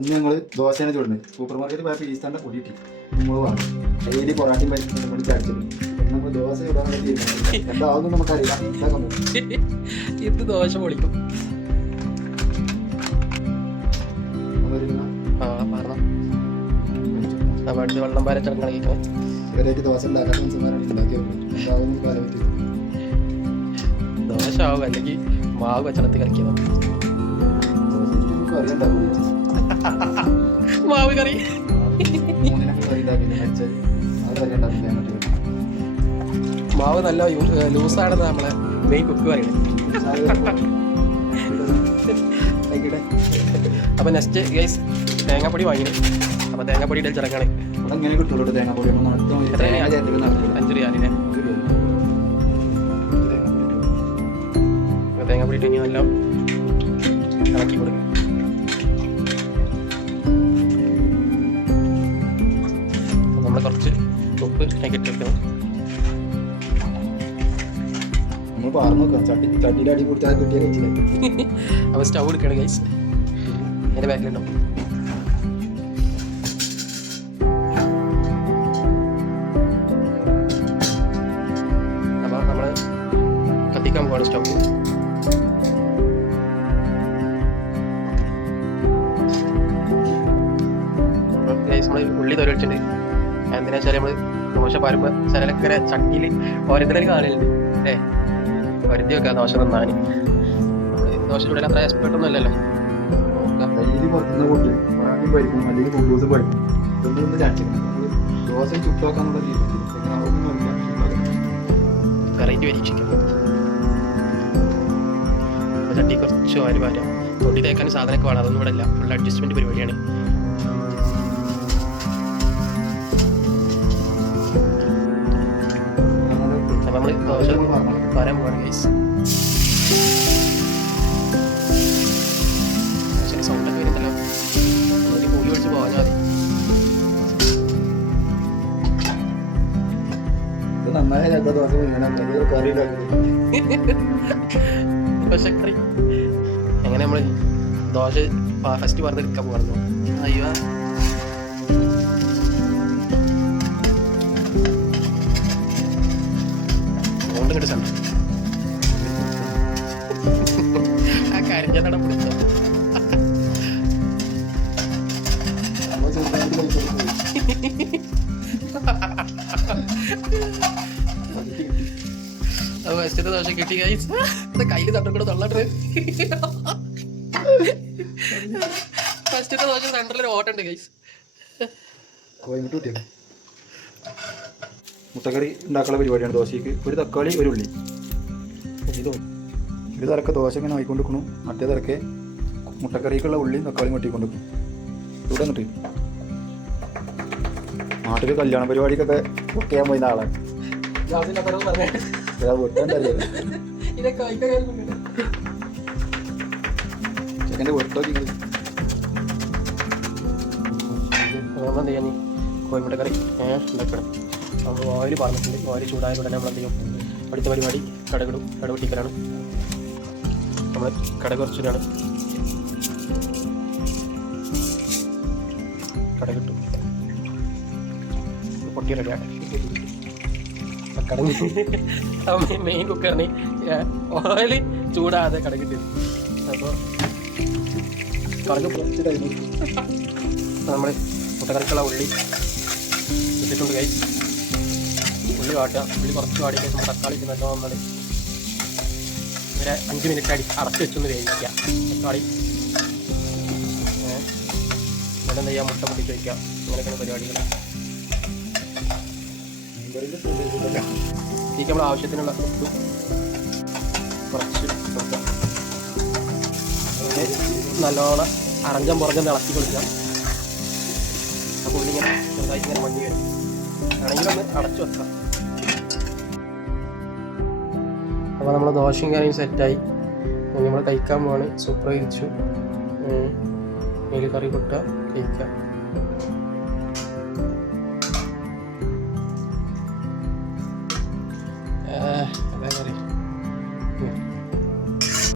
ഇന്ന് ഞങ്ങൾ ദോശയാണ് ചൂടുന്നത്. സൂപ്പർ മാർക്കറ്റ് പോയപ്പോൾ ഈസ്റ്റാൻ്റെ പൊടി കിട്ടി. നമ്മൾ വാങ്ങി ഡെയിലി പൊറാട്ടയും പരിപ്പും കൂടി ചാടിച്ചത്. നമ്മൾ ദോശ ചൂടാൻ എന്താവുന്നു നമുക്കറിയില്ല. ഇത് ദോശ പൊളിക്കും. വെള്ളം പാര ചടങ്ങ് ഇവരേക്ക് ദോശ ഉണ്ടാക്കാൻ മനുഷ്യന്മാരാണ് ഉണ്ടാക്കിയത്. എന്താവുന്നു കാലം ദോശ ആവും, അല്ലെങ്കിൽ മാവ് വെച്ചടത്ത് കളിക്കണം. മാവ് കറി മാവ് നല്ല ലൂസാണെന്ന് നമ്മളെ മെയിൻ കുക്ക് പറയുന്നത്. അപ്പൊ നെക്സ്റ്റ് ഗൈസ് തേങ്ങാപ്പൊടി വാങ്ങിന്. അപ്പൊ തേങ്ങാപ്പൊടി ഇടൽ ചടങ്ങാണ്. 5 റിയാലിനെ തേങ്ങാപ്പൊടി ഇട്ടെങ്കിൽ നല്ല ഇളക്കി കൊടുക്കും. നമ്മൾ കുറച്ച് ഉപ്പ് ഇട്ടെടുക്കണം. അപ്പൊ സ്റ്റൗ എടുക്കണം ഗൈസ്. അതിന്റെ ബാക്കിലുണ്ടാവും. അപ്പൊ നമ്മള് കത്തിക്കാൻ പോവാണ് സ്റ്റൗ. നമ്മള് ഉള്ളി തൊഴിച്ചിട്ടുണ്ട്. എന്തിനാ വെച്ചാൽ നമ്മള് ദോശ പാരുമ്പോൾ ചിലക്കര ചട്ടിയിൽ ഓരോരുത്തരും കാണലുണ്ട് അല്ലേ, വരുത്തി വെക്കാം ദോശ നന്നാൻ. നമ്മള് ദോശ ചൂടാൻ അത്ര എക്സ്പെർട്ട് ഒന്നും അല്ലല്ലോ. വെറൈറ്റി പരീക്ഷിക്കാം. ചട്ടി കുറച്ച് വാരം തൊട്ടി തേക്കാൻ സാധനമൊക്കെ വേണം. അതൊന്നും ഇവിടെ ഇല്ല. ഫുൾ അഡ്ജസ്റ്റ്മെന്റ് പരിപാടിയാണ്. നമ്മള് ദോശ വരാൻ പോവാണ് ഗൈസ്. സൗണ്ടൊക്കെ വരുന്നല്ലോ. ഒരു കൂലി വിളിച്ച് പോകാൻ മതി. ദോശക്കറി എങ്ങനെ നമ്മള് ദോശ ഫസ്റ്റ് പറഞ്ഞ് എടുക്കാൻ പോകണം. അയ്യോ ആ കരിഞ്ഞതട പിടിച്ചോ. അപ്പൊ ഫസ്റ്റത്തെ ദോശ കിട്ടി ഗൈസ്. കയ്യില് തട്ടുകൂടെ തൊള്ളട്ട്. ഫസ്റ്റത്തെ ദോശ സെന്ററിലൊരു ഓട്ടുണ്ട് ഗൈസ്. മുട്ടക്കറി ഉണ്ടാക്കാനുള്ള പരിപാടിയാണ് ദോശയ്ക്ക്. ഒരു തക്കാളി, ഒരു ഉള്ളി. ഒരു തരക്ക് ദോശ ഇങ്ങനെ ആയിക്കൊണ്ട് വെക്കണം. മറ്റേ തരക്ക് മുട്ടക്കറിക്കുള്ള ഉള്ളിയും തക്കാളിയും വെട്ടിക്കൊണ്ട് വെക്കും. ഇവിടെ എന്നിട്ട് നാട്ടിൽ കല്യാണ പരിപാടിക്കൊക്കെ കുക്ക് ചെയ്യാൻ പോയിരുന്ന ആളാണ്. ചെക്കൻ്റെ വെട്ടോക്കി കോഴിമുട്ടക്കറി ഉണ്ടാക്കണം. നമ്മൾ ഓയിൽ പറഞ്ഞിട്ടുണ്ട്. ഓയിൽ ചൂടായ ഉടനെ നമ്മൾ എന്ത് ചെയ്യും? അടുത്ത പരിപാടി കടകിടും. കടവെട്ടിക്കലാണ്. നമ്മൾ കട കുറച്ചിട്ടാണ് കടകിട്ടു. പൊട്ടി റെഡിയാണ്. കടങ്ങി മെയിൻ കുക്കറിന് ഓയിൽ ചൂടാതെ കടകിട്ട്. അപ്പോൾ കടക് നമ്മൾ മുട്ടക്കറിക്കുള്ള ഉള്ളി ഇട്ടിട്ടുണ്ട് കൈ. ഉള്ളി വാട്ടുക. ഉള്ളി കുറച്ച് വാടിയിട്ട് നമ്മൾ തക്കാളി നല്ലോ നമ്മൾ ഒരു 5 മിനിറ്റ് അടച്ച് വെച്ചൊന്ന് വേവിക്കുക. തക്കാളി ഇവിടെ എന്താ ചെയ്യുക? മുട്ട പൊട്ടിച്ച് വയ്ക്കുക. അങ്ങനെയൊക്കെയാണ് പരിപാടികൾ. ഇതിലേക്ക് നമ്മൾ ആവശ്യത്തിനുള്ള ഉപ്പ് കുറച്ച് കൊടുക്കുക. നല്ലോണം അറഞ്ചം പുറഞ്ഞം ഇളക്കി കൊടുക്കുക. അപ്പോൾ ഉള്ളിങ്ങനെ ചെറുതായിട്ട് ഇങ്ങനെ മഞ്ഞ് വരും. ആണെങ്കിലൊന്ന് അടച്ചു വെക്കാം. അപ്പോൾ നമ്മൾ ദോശയും കാര്യവും സെറ്റായി. നമ്മൾ കഴിക്കാൻ പോവാണ്. സൂപ്പർ കഴിച്ചു. മേല് കറി കൊട്ടുക, കഴിക്കുക.